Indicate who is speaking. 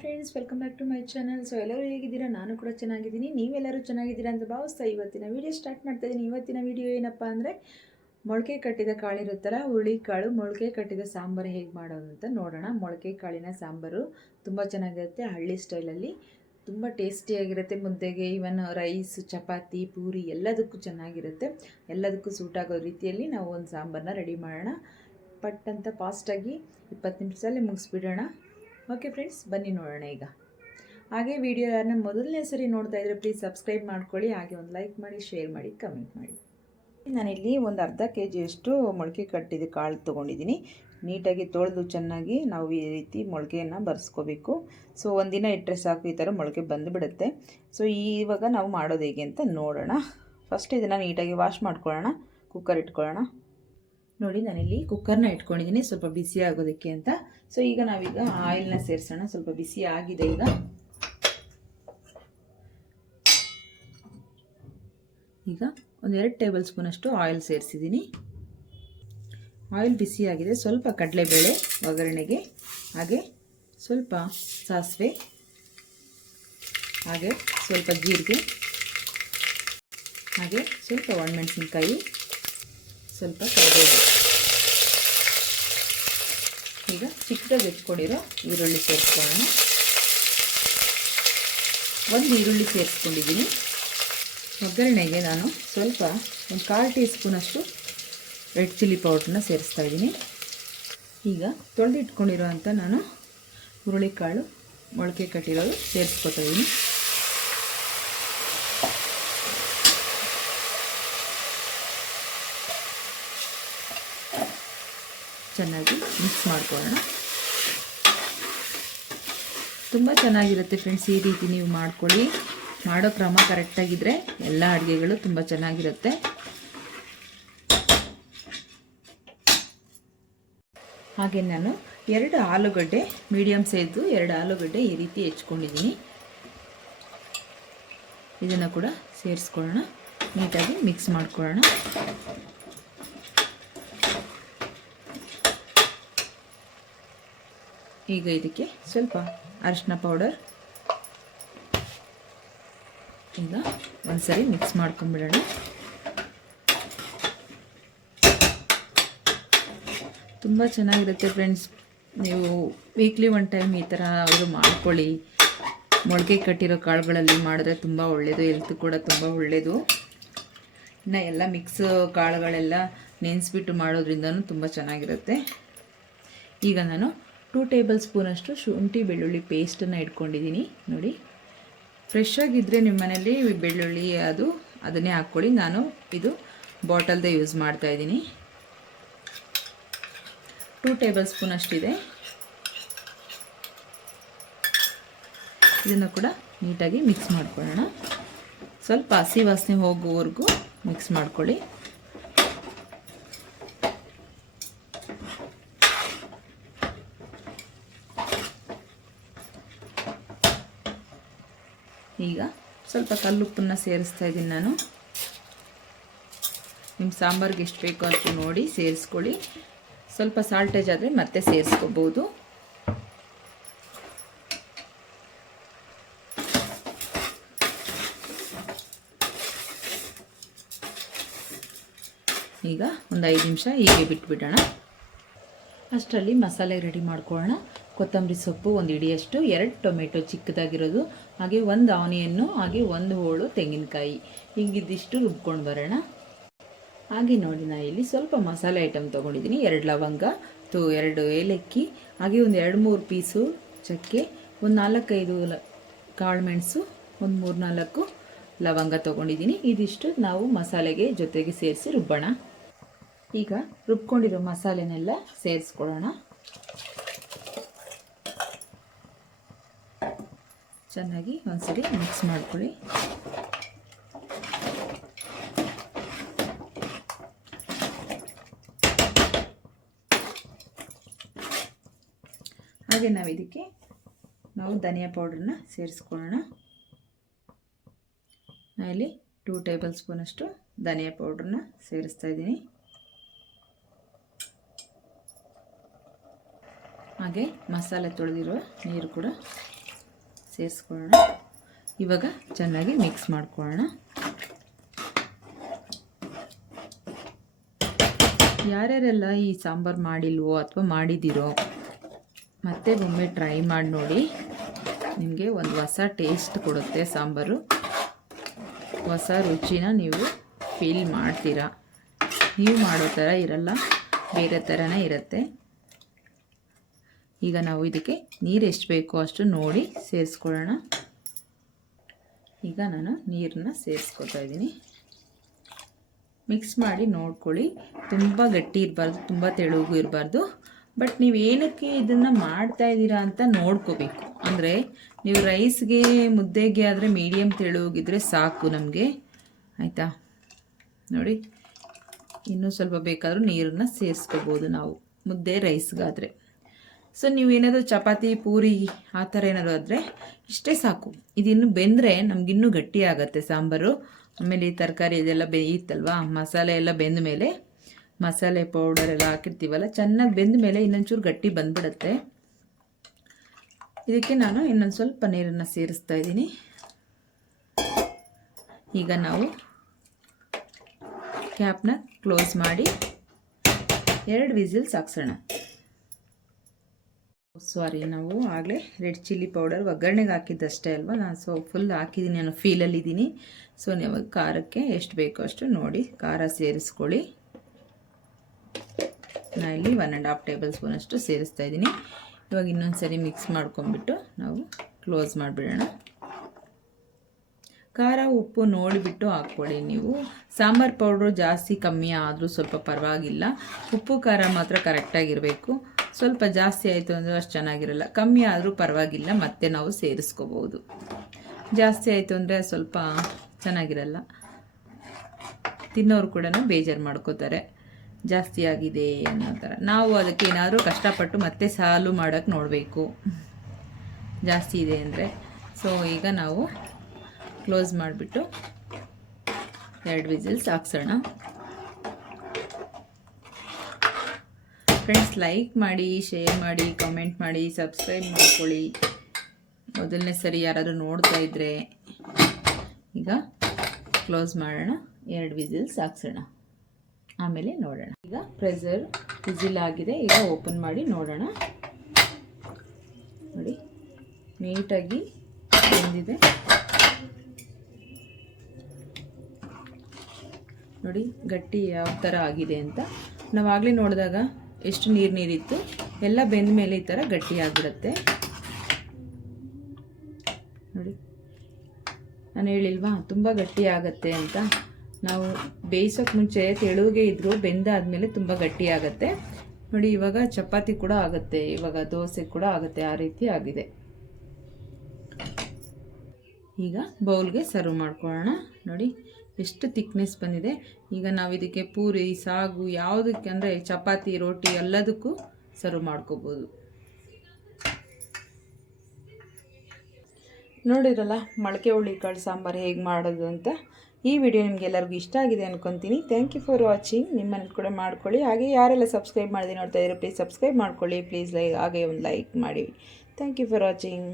Speaker 1: Friends welcome back to my channel so ಎಲ್ಲರೂ ಹೇಗಿದ್ದೀರಾ? ನಾನು ಕೂಡ ಚೆನ್ನಾಗಿದ್ದೀನಿ. ನೀವೆಲ್ಲರೂ ಚೆನ್ನಾಗಿದ್ದೀರಾ ಅಂತ ಭಾವಿಸ್ತಾ ಇವತ್ತಿನ ವೀಡಿಯೋ ಸ್ಟಾರ್ಟ್ ಮಾಡ್ತಾ ಇದ್ದೀನಿ. ಇವತ್ತಿನ ವೀಡಿಯೋ ಏನಪ್ಪ ಅಂದರೆ, ಮೊಳಕೆ ಕಟ್ಟಿದ ಕಾಳಿರುತ್ತಲ್ಲ ಹುಳಿ ಕಾಳು, ಮೊಳಕೆ ಕಟ್ಟಿದ ಸಾಂಬಾರು ಹೇಗೆ ಮಾಡೋದು ಅಂತ ನೋಡೋಣ. ಮೊಳಕೆ ಕಾಳಿನ ಸಾಂಬಾರು ತುಂಬ ಚೆನ್ನಾಗಿರುತ್ತೆ, ಹಳ್ಳಿ ಸ್ಟೈಲಲ್ಲಿ ತುಂಬ ಟೇಸ್ಟಿಯಾಗಿರುತ್ತೆ ಮುದ್ದೆಗೆ ಇವನ್ ರೈಸ್ ಚಪಾತಿ, ಪೂರಿ ಎಲ್ಲದಕ್ಕೂ ಚೆನ್ನಾಗಿರುತ್ತೆ. ಎಲ್ಲದಕ್ಕೂ ಸೂಟ್ ಆಗೋ ರೀತಿಯಲ್ಲಿ ನಾವು ಒಂದು ಸಾಂಬಾರನ್ನ ರೆಡಿ ಮಾಡೋಣ. ಪಟ್ ಅಂತ ಫಾಸ್ಟಾಗಿ ಇಪ್ಪತ್ತು ನಿಮಿಷದಲ್ಲಿ ಮುಗಿಸ್ಬಿಡೋಣ. ಓಕೆ ಫ್ರೆಂಡ್ಸ್ ಬನ್ನಿ ನೋಡೋಣ ಈಗ. ಹಾಗೆ ವಿಡಿಯೋ ಯಾರನ್ನ ಮೊದಲನೇ ಸರಿ ನೋಡ್ತಾ ಇದ್ರೆ ಪ್ಲೀಸ್ ಸಬ್ಸ್ಕ್ರೈಬ್ ಮಾಡ್ಕೊಳ್ಳಿ, ಹಾಗೆ ಒಂದು ಲೈಕ್ ಮಾಡಿ ಶೇರ್ ಮಾಡಿ ಕಮೆಂಟ್ ಮಾಡಿ. ನಾನಿಲ್ಲಿ ಒಂದು ಅರ್ಧ ಕೆ ಜಿಯಷ್ಟು ಮೊಳಕೆ ಕಟ್ಟಿದ ಕಾಳು ತೊಗೊಂಡಿದ್ದೀನಿ. ನೀಟಾಗಿ ತೊಳೆದು ಚೆನ್ನಾಗಿ ನಾವು ಈ ರೀತಿ ಮೊಳಕೆಯನ್ನು ಬರೆಸ್ಕೋಬೇಕು. ಸೊ ಒಂದಿನ ಇಟ್ಟರೆ ಸಾಕು, ಈ ಥರ ಮೊಳಕೆ ಬಂದುಬಿಡುತ್ತೆ ಸೊ ಇವಾಗ ನಾವು ಮಾಡೋದು ಹೇಗೆ ಅಂತ ನೋಡೋಣ. ಫಸ್ಟ್ ಇದನ್ನು ನೀಟಾಗಿ ವಾಶ್ ಮಾಡ್ಕೊಳ್ಳೋಣ ಕುಕ್ಕರ್ ಇಟ್ಕೊಳ್ಳೋಣ. ನೋಡಿ ನಾನಿಲ್ಲಿ ಕುಕ್ಕರ್ನ ಇಟ್ಕೊಂಡಿದ್ದೀನಿ ಸ್ವಲ್ಪ ಬಿಸಿ ಆಗೋದಕ್ಕೆ ಅಂತ. ಸೊ ಈಗ ನಾವೀಗ ಆಯಿಲ್ನ ಸೇರಿಸೋಣ. ಸ್ವಲ್ಪ ಬಿಸಿ ಆಗಿದೆ ಈಗ. ಈಗ ಒಂದೆರಡು ಟೇಬಲ್ ಸ್ಪೂನಷ್ಟು ಆಯಿಲ್ ಸೇರಿಸಿದ್ದೀನಿ ಆಯಿಲ್ ಬಿಸಿಯಾಗಿದೆ ಸ್ವಲ್ಪ ಕಡಲೆಬೇಳೆ ಒಗ್ಗರಣೆಗೆ, ಹಾಗೆ ಸ್ವಲ್ಪ ಸಾಸಿವೆ, ಹಾಗೆ ಸ್ವಲ್ಪ ಜೀರಿಗೆ, ಹಾಗೆ ಸ್ವಲ್ಪ ಒಣಮೆಣಸಿನ್ಕಾಯಿ. ಸ್ವಲ್ಪ ಕರಿಬೇವು. ಈಗ ಚಿಕ್ಕದಾಗಿ ಇಟ್ಕೊಂಡಿರೋ ಈರುಳ್ಳಿ ಸೇರಿಸ್ಕೊಳ್ಳೋಣ ಒಂದು ಈರುಳ್ಳಿ ಸೇರಿಸ್ಕೊಂಡಿದ್ದೀನಿ ಒಗ್ಗರಣೆಗೆ ನಾನು ಸ್ವಲ್ಪ ಒಂದು ಕಾಲು ಟೀ ಸ್ಪೂನಷ್ಟು ರೆಡ್ ಚಿಲ್ಲಿ ಪೌಡ್ರನ್ನ ಸೇರಿಸ್ತಾ ಇದ್ದೀನಿ. ಈಗ ತೊಳೆದು ಅಂತ ನಾನು ಹುರುಳಿಕಾಳು ಮೊಳಕೆ ಕಟ್ಟಿರೋದು ಸೇರಿಸ್ಕೊತಾ ಇದ್ದೀನಿ. ಚೆನ್ನಾಗಿ ಮಿಕ್ಸ್ ಮಾಡ್ಕೊಳ್ಳೋಣ. ತುಂಬ ಚೆನ್ನಾಗಿರುತ್ತೆ ಫ್ರೆಂಡ್ಸ್ ಈ ರೀತಿ ನೀವು ಮಾಡ್ಕೊಳ್ಳಿ. ಮಾಡೋ ಕ್ರಮ ಕರೆಕ್ಟಾಗಿದ್ದರೆ ಎಲ್ಲ ಅಡುಗೆಗಳು ತುಂಬ ಚೆನ್ನಾಗಿರುತ್ತೆ. ಹಾಗೆ ನಾನು ಎರಡು ಆಲೂಗಡ್ಡೆ ಮೀಡಿಯಮ್ ಸೈಜು ಎರಡು ಆಲೂಗಡ್ಡೆ ಈ ರೀತಿ ಹೆಚ್ಕೊಂಡಿದ್ದೀನಿ. ಇದನ್ನು ಕೂಡ ಸೇರಿಸ್ಕೊಳ್ಳೋಣ. ನೀಟಾಗಿ ಮಿಕ್ಸ್ ಮಾಡ್ಕೊಳ್ಳೋಣ. ಈಗ ಇದಕ್ಕೆ ಸ್ವಲ್ಪ ಅರಿಶಿನ ಪೌಡರ್ ಈಗ ಒಂದ್ಸರಿ ಮಿಕ್ಸ್ ಮಾಡ್ಕೊಂಡ್ಬಿಡೋಣ. ತುಂಬ ಚೆನ್ನಾಗಿರುತ್ತೆ ಫ್ರೆಂಡ್ಸ್ ನೀವು ವೀಕ್ಲಿ ಒನ್ ಟೈಮ್ ಈ ಥರ ಅವರು ಮಾಡ್ಕೊಳ್ಳಿ. ಮೊಳಕೆ ಕಟ್ಟಿರೋ ಕಾಳುಗಳಲ್ಲಿ ಮಾಡಿದ್ರೆ ತುಂಬ ಒಳ್ಳೆಯದು ಹೆಲ್ತ್ ಕೂಡ ತುಂಬ ಒಳ್ಳೆಯದು ಇನ್ನು ಎಲ್ಲ ಮಿಕ್ಸ್ ಕಾಳುಗಳೆಲ್ಲ ನೆನೆಸ್ಬಿಟ್ಟು ಮಾಡೋದ್ರಿಂದನೂ ತುಂಬ ಚೆನ್ನಾಗಿರುತ್ತೆ. ಈಗ ನಾನು ಟೂ ಟೇಬಲ್ ಸ್ಪೂನಷ್ಟು ಶುಂಠಿ ಬೆಳ್ಳುಳ್ಳಿ ಪೇಸ್ಟನ್ನು ಇಟ್ಕೊಂಡಿದ್ದೀನಿ. ನೋಡಿ ಫ್ರೆಶ್ ಆಗಿದ್ದರೆ ನಿಮ್ಮ ಮನೇಲಿ ಬೆಳ್ಳುಳ್ಳಿ ಅದು, ಅದನ್ನೇ ಹಾಕ್ಕೊಳ್ಳಿ. ನಾನು ಇದು ಬಾಟಲ್ದೇ ಯೂಸ್ ಮಾಡ್ತಾ ಇದ್ದೀನಿ. ಟೂ ಟೇಬಲ್ ಸ್ಪೂನ್ ಅಷ್ಟಿದೆ ಇದನ್ನು ಕೂಡ ನೀಟಾಗಿ ಮಿಕ್ಸ್ ಮಾಡ್ಕೊಳ್ಳೋಣ. ಸ್ವಲ್ಪ ಹಸಿ ವಾಸನೆ ಹೋಗುವವರೆಗೂ ಮಿಕ್ಸ್ ಮಾಡ್ಕೊಳ್ಳಿ. ಈಗ ಸ್ವಲ್ಪ ಕಲ್ಲುಪ್ಪನ್ನು ಸೇರಿಸ್ತಾ ಇದ್ದೀನಿ ನಾನು. ನಿಮ್ಮ ಸಾಂಬಾರ್ಗೆ ಎಷ್ಟು ಬೇಕೋ ಅಷ್ಟು ನೋಡಿ ಸೇರಿಸ್ಕೊಳ್ಳಿ. ಸ್ವಲ್ಪ ಸಾಲ್ಟೇಜ್ ಆದರೆ ಮತ್ತೆ ಸೇರಿಸ್ಕೋಬೋದು. ಈಗ ಒಂದು ಐದು ನಿಮಿಷ ಹೀಗೆ ಬಿಟ್ಬಿಡೋಣ. ಅಷ್ಟರಲ್ಲಿ ಮಸಾಲೆ ರೆಡಿ ಮಾಡ್ಕೊಳ್ಳೋಣ. ಕೊತ್ತಂಬರಿ ಸೊಪ್ಪು ಒಂದು ಇಡಿಯಷ್ಟು. ಎರಡು ಟೊಮೆಟೊ ಚಿಕ್ಕದಾಗಿರೋದು. ಹಾಗೆ ಒಂದು ಆನಿಯನ್ನು ಹಾಗೆ ಒಂದು ಹೋಳು ತೆಂಗಿನಕಾಯಿ. ಹಿಂಗಿದ್ದಿಷ್ಟು ರುಬ್ಕೊಂಡು ಬರೋಣ. ಹಾಗೆ ನೋಡಿ ನಾನು ಇಲ್ಲಿ ಸ್ವಲ್ಪ ಮಸಾಲೆ ಐಟಮ್ ತೊಗೊಂಡಿದ್ದೀನಿ. ಎರಡು ಲವಂಗ, ತು ಎರಡು ಏಲಕ್ಕಿ, ಹಾಗೆ ಒಂದು ಎರಡು ಮೂರು ಪೀಸು ಚಕ್ಕೆ, ಒಂದು ನಾಲ್ಕೈದು ಲ, ಕಾಳು ಮೆಣಸು, ಒಂದು ಮೂರು ನಾಲ್ಕು ಲವಂಗ ತೊಗೊಂಡಿದ್ದೀನಿ. ಇದಿಷ್ಟು ನಾವು ಮಸಾಲೆಗೆ ಜೊತೆಗೆ ಸೇರಿಸಿ ರುಬ್ಬೋಣ. ಈಗ ರುಬ್ಕೊಂಡಿರೋ ಮಸಾಲೆನೆಲ್ಲ ಸೇರಿಸ್ಕೊಳ್ಳೋಣ. ಚೆನ್ನಾಗಿ ಒಂದ್ಸರಿ ಮಿಕ್ಸ್ ಮಾಡ್ಕೊಳ್ಳಿ. ಹಾಗೆ ನಾವು ಇದಕ್ಕೆ ನಾವು ಧನಿಯಾ ಪೌಡ್ರನ್ನ ಸೇರಿಸ್ಕೊಳ್ಳೋಣ. ಇಲ್ಲಿ ಟೂ ಟೇಬಲ್ ಸ್ಪೂನಷ್ಟು ಧನಿಯಾ ಪೌಡ್ರನ್ನ ಸೇರಿಸ್ತಾ ಇದ್ದೀನಿ. ಹಾಗೆ ಮಸಾಲೆ ತೊಳೆದಿರುವ ನೀರು ಕೂಡ ಸೇರಿಸ್ಕೊಳ್ಳೋಣ. ಇವಾಗ ಚೆನ್ನಾಗಿ ಮಿಕ್ಸ್ ಮಾಡ್ಕೊಳ್ಳೋಣ. ಯಾರ್ಯಾರೆಲ್ಲ ಈ ಸಾಂಬಾರು ಮಾಡಿಲ್ವೋ ಅಥವಾ ಮಾಡಿದ್ದೀರೋ, ಮತ್ತೆ ಒಮ್ಮೆ ಟ್ರೈ ಮಾಡಿ ನೋಡಿ. ನಿಮಗೆ ಒಂದು ಹೊಸ ಟೇಸ್ಟ್ ಕೊಡುತ್ತೆ ಸಾಂಬಾರು. ಹೊಸ ರುಚಿನ ನೀವು ಫೀಲ್ ಮಾಡ್ತೀರಾ. ನೀವು ಮಾಡೋ ಥರ ಇರಲ್ಲ, ಬೇರೆ ಥರನೇ ಇರುತ್ತೆ. ಈಗ ನಾವು ಇದಕ್ಕೆ ನೀರು ಎಷ್ಟು ಬೇಕೋ ಅಷ್ಟು ನೋಡಿ ಸೇರಿಸ್ಕೊಳ್ಳೋಣ. ಈಗ ನಾನು ನೀರನ್ನ ಸೇರಿಸ್ಕೊತಾ ಇದ್ದೀನಿ. ಮಿಕ್ಸ್ ಮಾಡಿ ನೋಡ್ಕೊಳ್ಳಿ. ತುಂಬ ಗಟ್ಟಿ ಇರಬಾರ್ದು, ತುಂಬ ತೆಳುಗು ಇರಬಾರ್ದು. ಬಟ್ ನೀವು ಏನಕ್ಕೆ ಇದನ್ನು ಮಾಡ್ತಾ ಇದ್ದೀರಾ ಅಂತ ನೋಡ್ಕೋಬೇಕು. ಅಂದರೆ ನೀವು ರೈಸ್ಗೆ ಮುದ್ದೆಗೆ ಆದರೆ ಮೀಡಿಯಮ್ ತೆಳುಗಿದ್ರೆ ಸಾಕು ನಮಗೆ. ಆಯಿತಾ? ನೋಡಿ. ಇನ್ನೂ ಸ್ವಲ್ಪ ಬೇಕಾದರೂ ನೀರನ್ನು ಸೇರಿಸ್ಕೋಬೋದು ನಾವು. ಮುದ್ದೆ ರೈಸ್ಗಾದರೆ ಸೊ ನೀವು ಏನಾದರೂ ಚಪಾತಿ, ಪೂರಿ ಆ ಥರ ಏನಾದರೂ ಆದರೆ ಇಷ್ಟೇ ಸಾಕು. ಇದಿನ್ನು ಬೆಂದರೆ ನಮಗಿನ್ನೂ ಗಟ್ಟಿ ಆಗುತ್ತೆ ಸಾಂಬಾರು. ಆಮೇಲೆ ಈ ತರಕಾರಿ ಇದೆಲ್ಲ ಬೇಯುತ್ತಲ್ವಾ ಮಸಾಲೆ ಎಲ್ಲ ಬೆಂದ ಮೇಲೆ, ಮಸಾಲೆ ಪೌಡರ್ ಎಲ್ಲ ಹಾಕಿರ್ತೀವಲ್ಲ, ಚೆನ್ನಾಗಿ ಬೆಂದ ಮೇಲೆ ಇನ್ನೊಂಚೂರು ಗಟ್ಟಿ ಬಂದ್ಬಿಡತ್ತೆ. ಇದಕ್ಕೆ ನಾನು ಇನ್ನೊಂದು ಸ್ವಲ್ಪ ನೀರನ್ನು ಸೇರಿಸ್ತಾ ಇದ್ದೀನಿ. ಈಗ ನಾವು ಕ್ಯಾಪ್ನ ಕ್ಲೋಸ್ ಮಾಡಿ ಎರಡು ವಿಸಿಲ್ಸ್ ಹಾಕ್ಸೋಣ ಸಾರಿ, ನಾವು ಆಗಲೇ ರೆಡ್ ಚಿಲ್ಲಿ ಪೌಡರ್ ಒಗ್ಗರಣೆಗೆ ಹಾಕಿದ್ದಷ್ಟೇ ಅಲ್ವಾ? ನಾನು ಸೊ ಫುಲ್ ಹಾಕಿದ್ದೀನಿ ಅನ್ನೋ ಫೀಲಲ್ಲಿದ್ದೀನಿ ಸೊ ನೀವು ಖಾರಕ್ಕೆ ಎಷ್ಟು ಬೇಕೋ ಅಷ್ಟು ನೋಡಿ, ಖಾರ ಸೇರಿಸ್ಕೊಳ್ಳಿ. ನಾನು ಇಲ್ಲಿ ಒನ್ ಆ್ಯಂಡ್ ಹಾಫ್ ಟೇಬಲ್ ಸ್ಪೂನಷ್ಟು ಸೇರಿಸ್ತಾ ಇದ್ದೀನಿ. ಇವಾಗ ಇನ್ನೊಂದು ಸರಿ ಮಿಕ್ಸ್ ಮಾಡ್ಕೊಂಬಿಟ್ಟು ನಾವು ಕ್ಲೋಸ್ ಮಾಡಿಬಿಡೋಣ. ಖಾರ, ಉಪ್ಪು ನೋಡಿಬಿಟ್ಟು ಹಾಕ್ಕೊಳ್ಳಿ ನೀವು. ಸಾಂಬಾರು ಪೌಡ್ರು ಜಾಸ್ತಿ ಕಮ್ಮಿ ಆದರೂ ಸ್ವಲ್ಪ ಪರವಾಗಿಲ್ಲ. ಉಪ್ಪು, ಖಾರ ಮಾತ್ರ ಕರೆಕ್ಟಾಗಿರಬೇಕು ಸ್ವಲ್ಪ ಜಾಸ್ತಿ ಆಯಿತು ಅಂದರೆ ಅಷ್ಟು ಚೆನ್ನಾಗಿರಲ್ಲ. ಕಮ್ಮಿ ಆದರೂ ಪರವಾಗಿಲ್ಲ, ಮತ್ತೆ ನಾವು ಸೇರಿಸ್ಕೋಬೋದು ಜಾಸ್ತಿ ಆಯಿತು ಅಂದರೆ ಸ್ವಲ್ಪ ಚೆನ್ನಾಗಿರಲ್ಲ. ತಿನ್ನೋರು ಕೂಡ ಬೇಜಾರು ಮಾಡ್ಕೋತಾರೆ. ಜಾಸ್ತಿ ಆಗಿದೆ ಅನ್ನೋ ಥರ. ನಾವು ಅದಕ್ಕೆ ಏನಾದರೂ ಕಷ್ಟಪಟ್ಟು ಮತ್ತೆ ಸಾಲು ಮಾಡೋಕ್ಕೆ ನೋಡಬೇಕು. ಜಾಸ್ತಿ ಇದೆ ಅಂದರೆ. ಸೊ ಈಗ ನಾವು ಕ್ಲೋಸ್ ಮಾಡಿಬಿಟ್ಟು ಎರಡು ವಿಸಿಲ್ಸ್ ಹಾಕ್ಸೋಣ. ಫ್ರೆಂಡ್ಸ್ ಲೈಕ್ ಮಾಡಿ ಶೇರ್ ಮಾಡಿ ಕಮೆಂಟ್ ಮಾಡಿ ಸಬ್ಸ್ಕ್ರೈಬ್ ಮಾಡ್ಕೊಳ್ಳಿ. ಮೊದಲನೇ ಸರಿ ಯಾರಾದರೂ ನೋಡ್ತಾ ಇದ್ದರೆ ಈಗ ಕ್ಲೋಸ್ ಮಾಡೋಣ. ಎರಡು ವಿಸಿಲ್ಸ್ ಹಾಕ್ಸೋಣ ಆಮೇಲೆ ನೋಡೋಣ. ಈಗ ಪ್ರೆಸರ್ ವಿಸಿಲ್ ಆಗಿದೆ. ಈಗ ಓಪನ್ ಮಾಡಿ ನೋಡೋಣ. ನೋಡಿ, ನೀಟಾಗಿ ಬಂದಿದೆ. ನೋಡಿ, ಗಟ್ಟಿ ಯಾವ ಥರ ಆಗಿದೆ ಅಂತ. ನಾವಾಗಲೇ ನೋಡಿದಾಗ ಎಷ್ಟು ನೀರು ನೀರಿತ್ತು? ಎಲ್ಲ ಬೆಂದ ಮೇಲೆ ಈ ಥರ ಗಟ್ಟಿ ಆಗಿಬಿಡುತ್ತೆ ನೋಡಿ. ನಾನು ಹೇಳಿಲ್ವಾ? ತುಂಬ ಗಟ್ಟಿ ಆಗುತ್ತೆ ಅಂತ. ನಾವು ಬೇಯಿಸೋಕೆ ಮುಂಚೆ ತೆಳುಗೆ ಇದ್ದರೂ ಬೆಂದಾದಮೇಲೆ ತುಂಬ ಗಟ್ಟಿ ಆಗುತ್ತೆ ನೋಡಿ, ಇವಾಗ ಚಪಾತಿ ಕೂಡ ಆಗುತ್ತೆ. ಇವಾಗ ದೋಸೆ ಕೂಡ ಆಗುತ್ತೆ. ಆ ರೀತಿ ಆಗಿದೆ. ಈಗ ಬೌಲ್ಗೆ ಸರ್ವ್ ಮಾಡ್ಕೊಳ್ಳೋಣ. ನೋಡಿ ಎಷ್ಟು ತಿಕ್ನೆಸ್ ಬಂದಿದೆ. ಈಗ ನಾವು ಇದಕ್ಕೆ ಪೂರಿ, ಸಾಗು, ಯಾವುದಕ್ಕೆ ಅಂದರೆ ಚಪಾತಿ, ರೋಟಿ ಎಲ್ಲದಕ್ಕೂ ಸರ್ವ್ ಮಾಡ್ಕೋಬೋದು. ನೋಡಿರಲ್ಲ ಮೊಳಕೆ ಕಾಳು ಸಾಂಬಾರು ಹೇಗೆ ಮಾಡೋದು ಅಂತ. ಈ ವಿಡಿಯೋ ನಿಮಗೆಲ್ಲರಿಗೂ ಇಷ್ಟ ಆಗಿದೆ ಅನ್ಕೊತೀನಿ. ಥ್ಯಾಂಕ್ ಯು ಫಾರ್ ವಾಚಿಂಗ್ ನಿಮ್ಮನ್ನು ಕೂಡ ಮಾಡ್ಕೊಳ್ಳಿ. ಹಾಗೆ ಯಾರೆಲ್ಲ ಸಬ್ಸ್ಕ್ರೈಬ್ ಮಾಡಿದೆ ನೋಡ್ತಾ ಇದ್ದೀರೋ ಪ್ಲೀಸ್ ಸಬ್ಸ್ಕ್ರೈಬ್ ಮಾಡ್ಕೊಳ್ಳಿ. ಪ್ಲೀಸ್ ಲೈಕ್ ಹಾಗೆ ಒಂದು ಲೈಕ್ ಮಾಡಿ. Thank you for watching